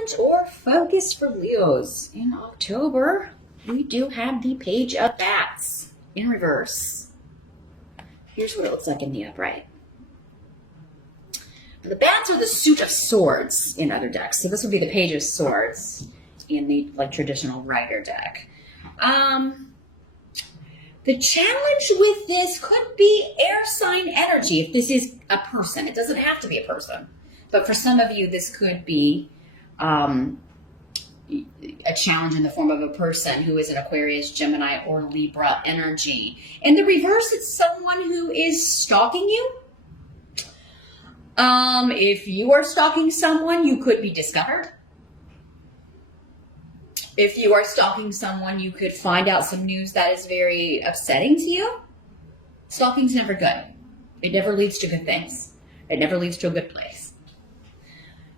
challenge or focus for Leos in October. We do have the Page of Bats in reverse. Here's what it looks like in the upright. The bats are the suit of swords in other decks. So this would be the Page of Swords in the traditional Rider deck. The challenge with this could be air sign energy if this is a person. It doesn't have to be a person. But for some of you, this could be a challenge in the form of a person who is an Aquarius, Gemini, or Libra energy. In the reverse, it's someone who is stalking you. If you are stalking someone, you could be discovered. If you are stalking someone, you could find out some news that is very upsetting to you. Stalking's never good. It never leads to good things. It never leads to a good place.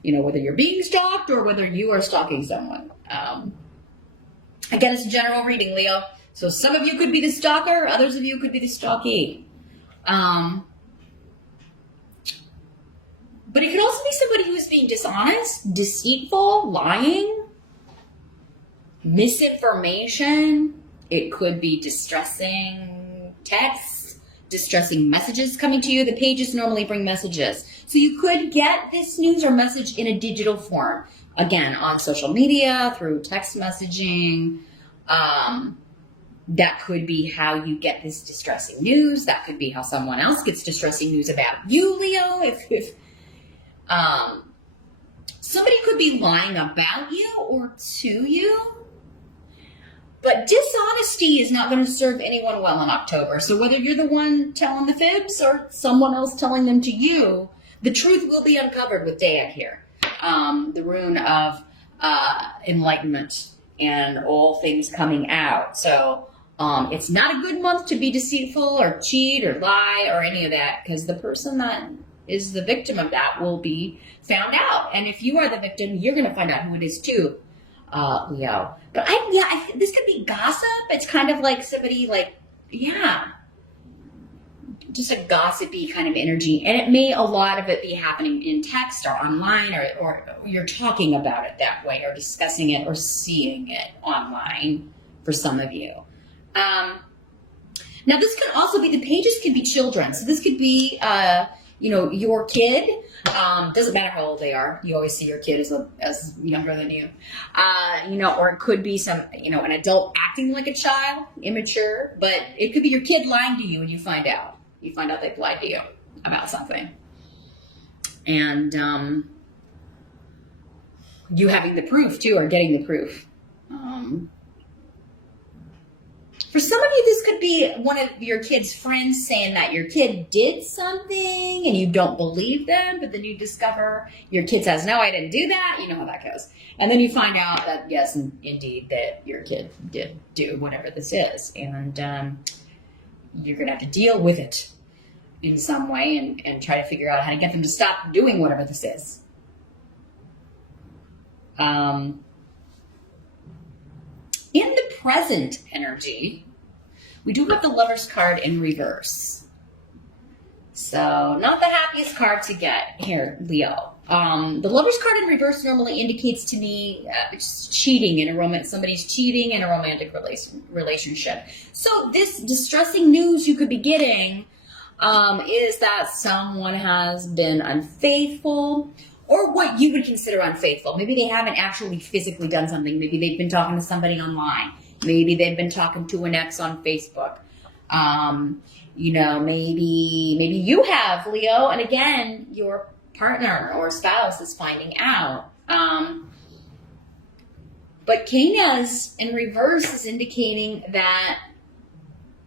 You know, whether you're being stalked or whether you are stalking someone. Again, it's a general reading, Leo. So some of you could be the stalker, others of you could be the stalkee. But it could also be somebody who is being dishonest, deceitful, lying, misinformation. It could be distressing texts, distressing messages coming to you. The pages normally bring messages. So you could get this news or message in a digital form. Again, on social media, through text messaging. That could be how you get this distressing news. That could be how someone else gets distressing news about you, Leo. If somebody could be lying about you or to you. But dishonesty is not going to serve anyone well in October. So whether you're the one telling the fibs or someone else telling them to you, the truth will be uncovered with Deag here. The rune of enlightenment and all things coming out. So it's not a good month to be deceitful or cheat or lie or any of that, because the person that is the victim of that will be found out. And if you are the victim, you're going to find out who it is too, Leo. But this could be gossip. It's kind of like somebody just a gossipy kind of energy. And it may, a lot of it be happening in text or online, or you're talking about it that way, or discussing it or seeing it online for some of you. Now this could also be, the pages could be children. So this could be, your kid. Doesn't matter how old they are. You always see your kid as younger than you. Or it could be an adult acting like a child, immature, but it could be your kid lying to you and you find out. You find out they've lied to you about something. And you having the proof too, or getting the proof. For some of you, this could be one of your kid's friends saying that your kid did something and you don't believe them, but then you discover your kid says, no, I didn't do that. You know how that goes. And then you find out that, yes, indeed, that your kid did do whatever this is. And you're going to have to deal with it in some way and try to figure out how to get them to stop doing whatever this is. In the present energy, we do have the Lover's card in reverse. So not the happiest card to get here, Leo. The Lover's card in reverse normally indicates to me cheating in a romance. Somebody's cheating in a romantic relationship. So this distressing news you could be getting is that someone has been unfaithful, or what you would consider unfaithful. Maybe they haven't actually physically done something. Maybe they've been talking to somebody online. Maybe they've been talking to an ex on Facebook. Maybe you have, Leo, and again, your partner or spouse is finding out. But Canas in reverse is indicating that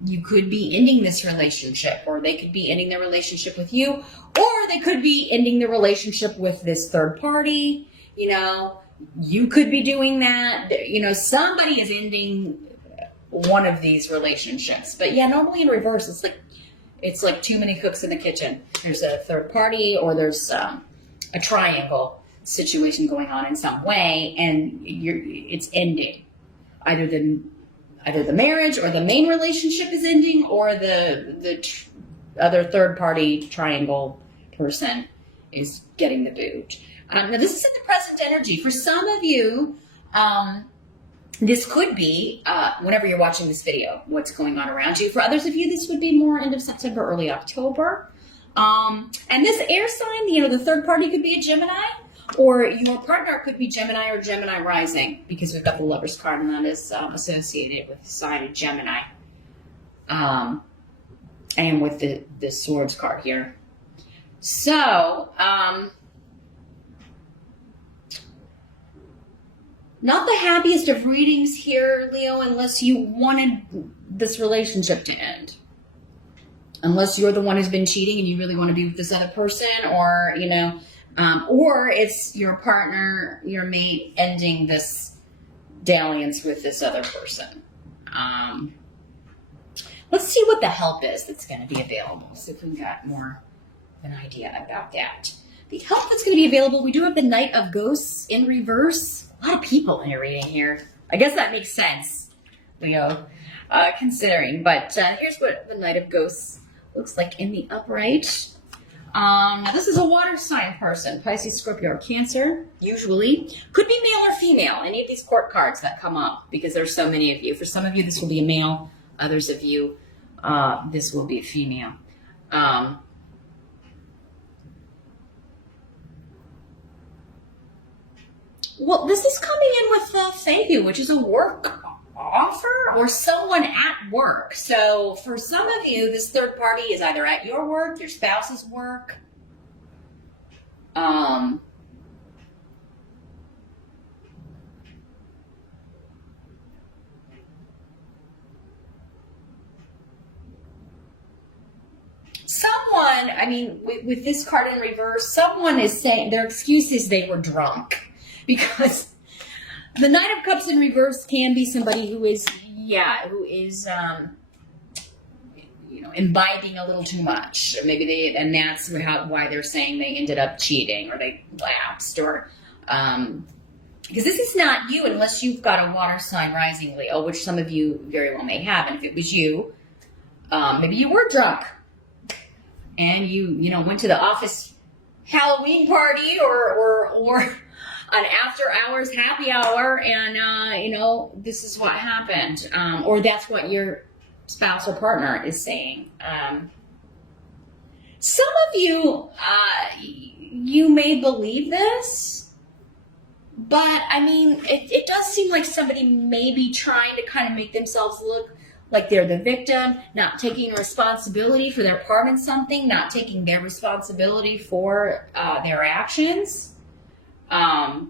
you could be ending this relationship, or they could be ending their relationship with you, or they could be ending the relationship with this third party. You could be doing that. Somebody is ending one of these relationships. But yeah, normally in reverse, it's like too many cooks in the kitchen. There's a third party, or there's a triangle situation going on in some way, and it's ending. Either the marriage or the main relationship is ending, or the other third party triangle person is getting the boot. Now, this is in the present energy. For some of you, this could be, whenever you're watching this video, what's going on around you. For others of you, this would be more end of September, early October. And this air sign, the third party could be a Gemini, or your partner could be Gemini or Gemini rising, because we've got the Lover's card, and that is associated with the sign of Gemini. And with the Swords card here. So, not the happiest of readings here, Leo, unless you wanted this relationship to end. Unless you're the one who's been cheating and you really want to be with this other person, or, or it's your partner, your mate, ending this dalliance with this other person. Let's see what the help is that's going to be available. So if we've got more of an idea about that. The help that's going to be available, we do have the Knight of Ghosts in reverse. A lot of people in your reading here. I guess that makes sense, Leo, considering. But here's what the Knight of Ghosts looks like in the upright. Now this is a water sign person, Pisces, Scorpio, or Cancer, usually. Could be male or female, any of these court cards that come up, because there's so many of you. For some of you, this will be a male. Others of you, this will be a female. Well, this is coming in with Feihu, which is a work offer or someone at work. So for some of you, this third party is either at your work, your spouse's work. Someone, with this card in reverse, someone is saying their excuse is they were drunk. Because the Knight of Cups in reverse can be somebody who is imbibing a little too much. Maybe and that's why they're saying they ended up cheating, or they lapsed, or, because this is not you unless you've got a water sign rising, Leo, which some of you very well may have. And if it was you, maybe you were drunk and you went to the office Halloween party or an after hours happy hour, and this is what happened, or that's what your spouse or partner is saying. Some of you, you may believe this, but it does seem like somebody may be trying to kind of make themselves look like they're the victim, not taking responsibility for their part in something, not taking their responsibility for their actions. But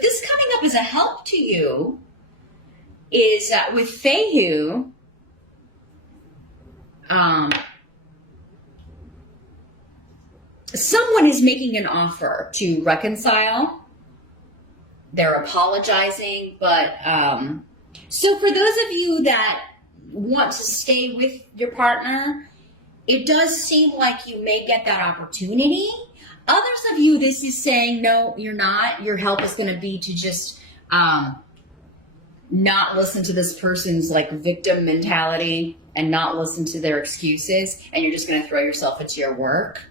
this coming up as a help to you is with Feihu, someone is making an offer to reconcile. They're apologizing, but, so for those of you that want to stay with your partner, it does seem like you may get that opportunity. Others of you, this is saying, no, you're not. Your help is going to be to just not listen to this person's victim mentality and not listen to their excuses, and you're just going to throw yourself into your work.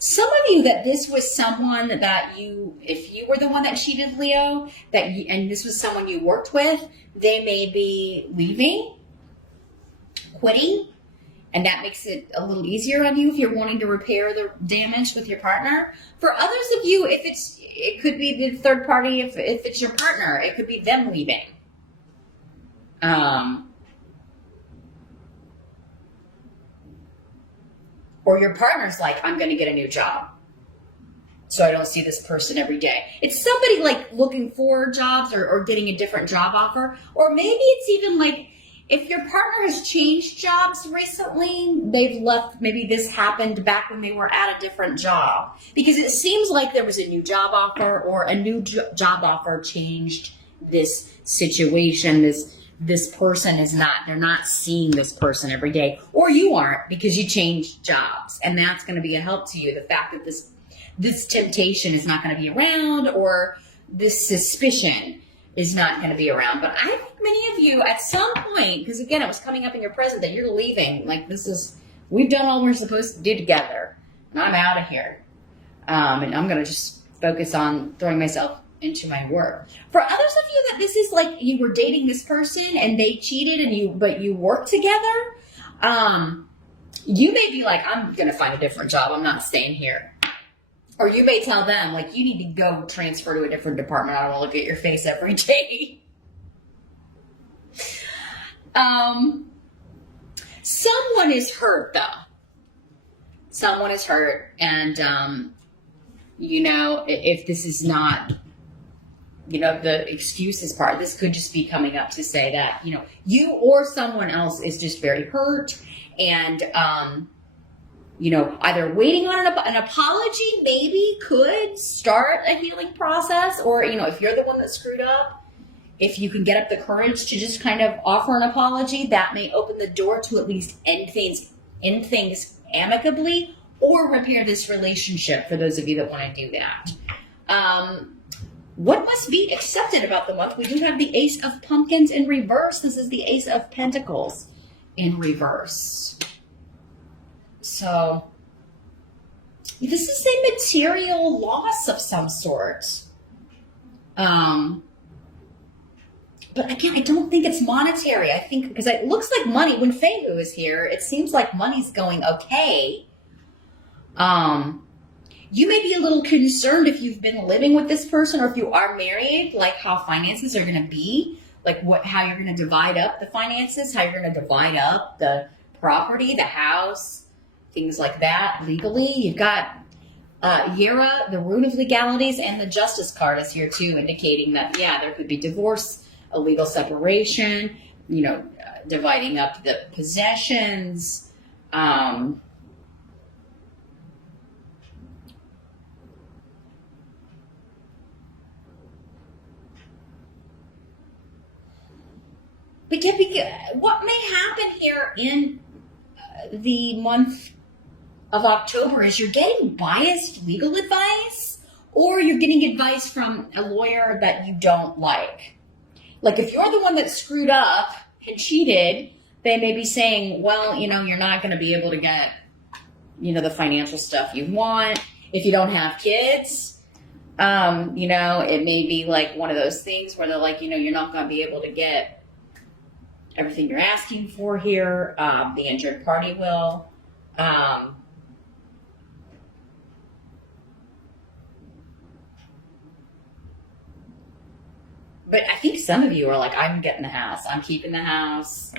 Some of you, that this was someone that if you were the one that cheated, Leo, and this was someone you worked with, they may be leaving, quitting, and that makes it a little easier on you if you're wanting to repair the damage with your partner. For others of you, it could be the third party. If it's your partner, it could be them leaving. Or your partner's like, I'm going to get a new job, so I don't see this person every day. It's somebody looking for jobs or getting a different job offer. Or maybe it's even if your partner has changed jobs recently, they've left, maybe this happened back when they were at a different job. Because it seems like there was a new job offer, or a new job offer changed this situation. This person they're not seeing this person every day. Or you aren't, because you changed jobs. And that's going to be a help to you. The fact that this temptation is not going to be around, or this suspicion is not going to be around. But I think many of you at some point, because again, it was coming up in your present that you're leaving. Like we've done all we're supposed to do together, and I'm out of here. And I'm going to just focus on throwing myself into my work. For others of you that this is like you were dating this person and they cheated but you worked together, you may be like, I'm going to find a different job. I'm not staying here. Or you may tell them, like, you need to go transfer to a different department. I don't want to look at your face every day. Someone is hurt, though. Someone is hurt. And, if this is not, the excuses part, this could just be coming up to say that, you or someone else is just very hurt. And, either waiting on an apology maybe could start a healing process, or, if you're the one that screwed up, if you can get up the courage to just kind of offer an apology, that may open the door to at least end things amicably or repair this relationship for those of you that want to do that. What must be accepted about the month? We do have the Ace of Pumpkins in reverse. This is the Ace of Pentacles in reverse. So this is a material loss of some sort. But again, I don't think it's monetary. I think because it looks like money, when Feihu is here, it seems like money's going okay. You may be a little concerned if you've been living with this person or if you are married, like how finances are going to be, like how you're going to divide up the finances, how you're going to divide up the property, the house, things like that legally. You've got Yera, the rune of legalities, and the Justice card is here too, indicating that, there could be divorce, a legal separation, dividing up the possessions. But what may happen here in the month of October is you're getting biased legal advice, or you're getting advice from a lawyer that you don't like. Like if you're the one that screwed up and cheated, they may be saying, well, you're not going to be able to get, the financial stuff you want. If you don't have kids, it may be like one of those things where they're like, you're not going to be able to get everything you're asking for here. The injured party will. But I think some of you are like, I'm getting the house. I'm keeping the house.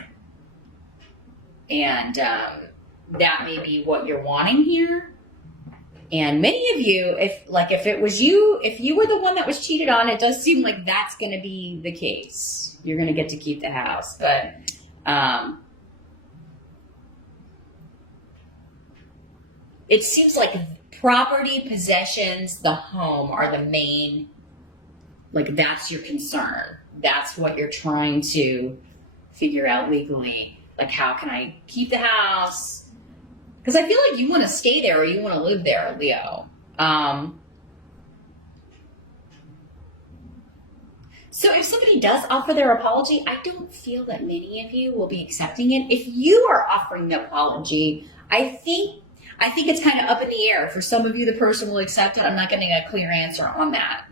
And that may be what you're wanting here. And many of you, if it was you, if you were the one that was cheated on, it does seem like that's going to be the case. You're going to get to keep the house. But it seems like property, possessions, the home are the main, like that's your concern. That's what you're trying to figure out legally. Like, how can I keep the house? Because I feel like you want to stay there or you want to live there, Leo. So if somebody does offer their apology, I don't feel that many of you will be accepting it. If you are offering the apology, I think it's kind of up in the air. For some of you, the person will accept it. I'm not getting a clear answer on that.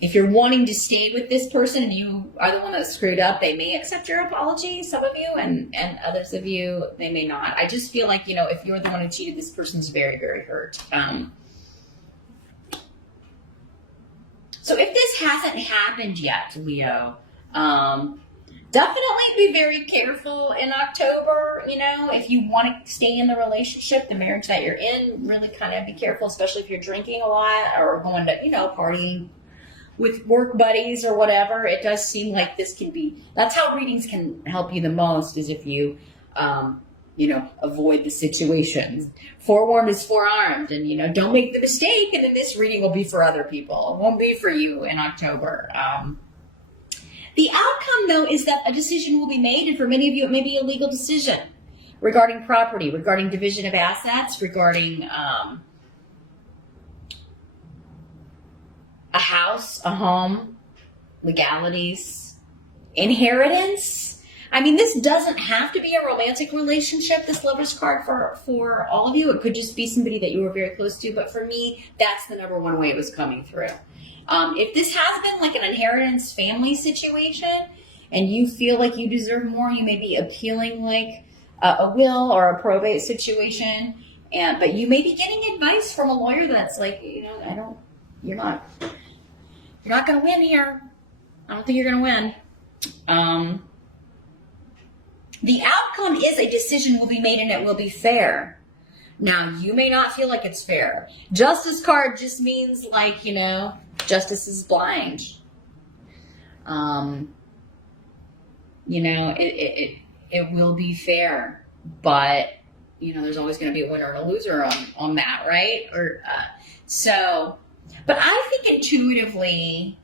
If you're wanting to stay with this person and you are the one that screwed up, they may accept your apology, some of you, and others of you, they may not. I just feel like, if you're the one who cheated, this person's very, very hurt. So if this hasn't happened yet, Leo, definitely be very careful in October. If you want to stay in the relationship, the marriage that you're in, really kind of be careful, especially if you're drinking a lot or going to, partying with work buddies or whatever. It does seem like this can be, that's how readings can help you the most, is if you, avoid the situation. Forewarned is forearmed, and, don't make the mistake. And then this reading will be for other people. It won't be for you in October. The outcome, though, is that a decision will be made. And for many of you, it may be a legal decision regarding property, regarding division of assets, regarding, a house, a home, legalities, inheritance. I mean, this doesn't have to be a romantic relationship, this Lover's card for all of you. It could just be somebody that you were very close to. But for me, that's the number one way it was coming through. If this has been like an inheritance family situation and you feel like you deserve more, you may be appealing like a will or a probate situation. But you may be getting advice from a lawyer that's like, you're not going to win here. I don't think you're going to win. The outcome is a decision will be made and it will be fair. Now, you may not feel like it's fair. Justice card just means like, justice is blind. It will be fair, but there's always going to be a winner and a loser on that, right? But I think intuitively,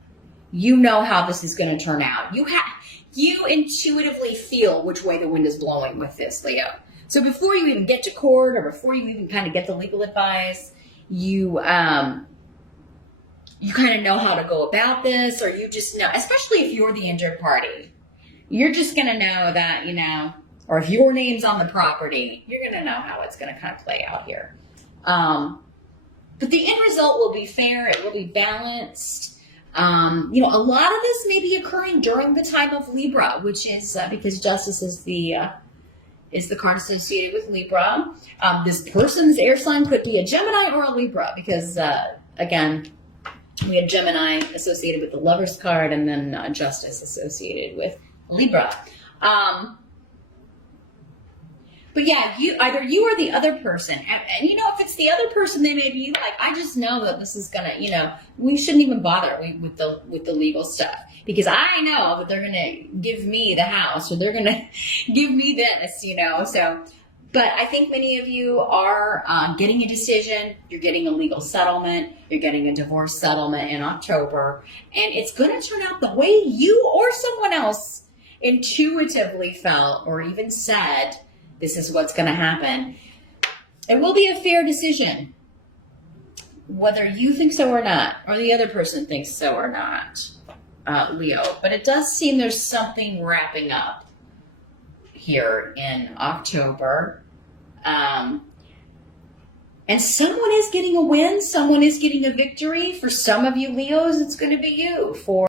how this is going to turn out. You intuitively feel which way the wind is blowing with this, Leo. So before you even get to court or before you even kind of get the legal advice, you kind of know how to go about this, or you just know, especially if you're the injured party, you're just going to know that, or if your name's on the property, you're going to know how it's going to kind of play out here. But the end result will be fair. It will be balanced. A lot of this may be occurring during the time of Libra, which is because justice is the card associated with Libra. This person's air sign could be a Gemini or a Libra because, again, we had Gemini associated with the Lover's card and then justice associated with Libra. But yeah, either you or the other person. And if it's the other person, they may be like, I just know that this is going to, we shouldn't even bother with the legal stuff. Because I know that they're going to give me the house or they're going to give me this, So, but I think many of you are getting a decision. You're getting a legal settlement. You're getting a divorce settlement in October. And it's going to turn out the way you or someone else intuitively felt or even said, this is what's going to happen. It will be a fair decision, whether you think so or not, or the other person thinks so or not, Leo. But it does seem there's something wrapping up here in October. And someone is getting a win. Someone is getting a victory. For some of you Leos, it's going to be you. For